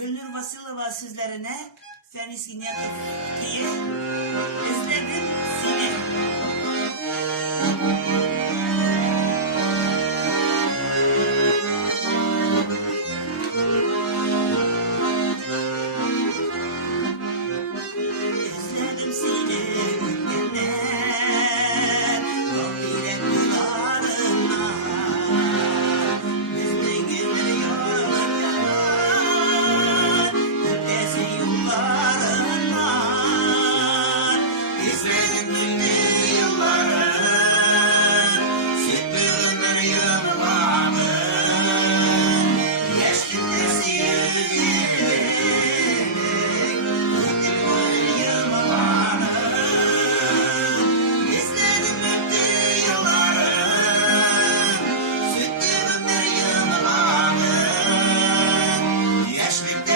Gülnur Vasilova sizlerine Feniz İnatov diye izledim seni. İzledim seni gene, çok direk yıllarına. Bizden geliyor yalan, ötesi yollarına. İzledim seni yılların, sütlü ömür yıllarının. Geçtim de sevgilim, unuttum yılların. İzledim ömür yılların, sütlü ömür yılların. Gençlikte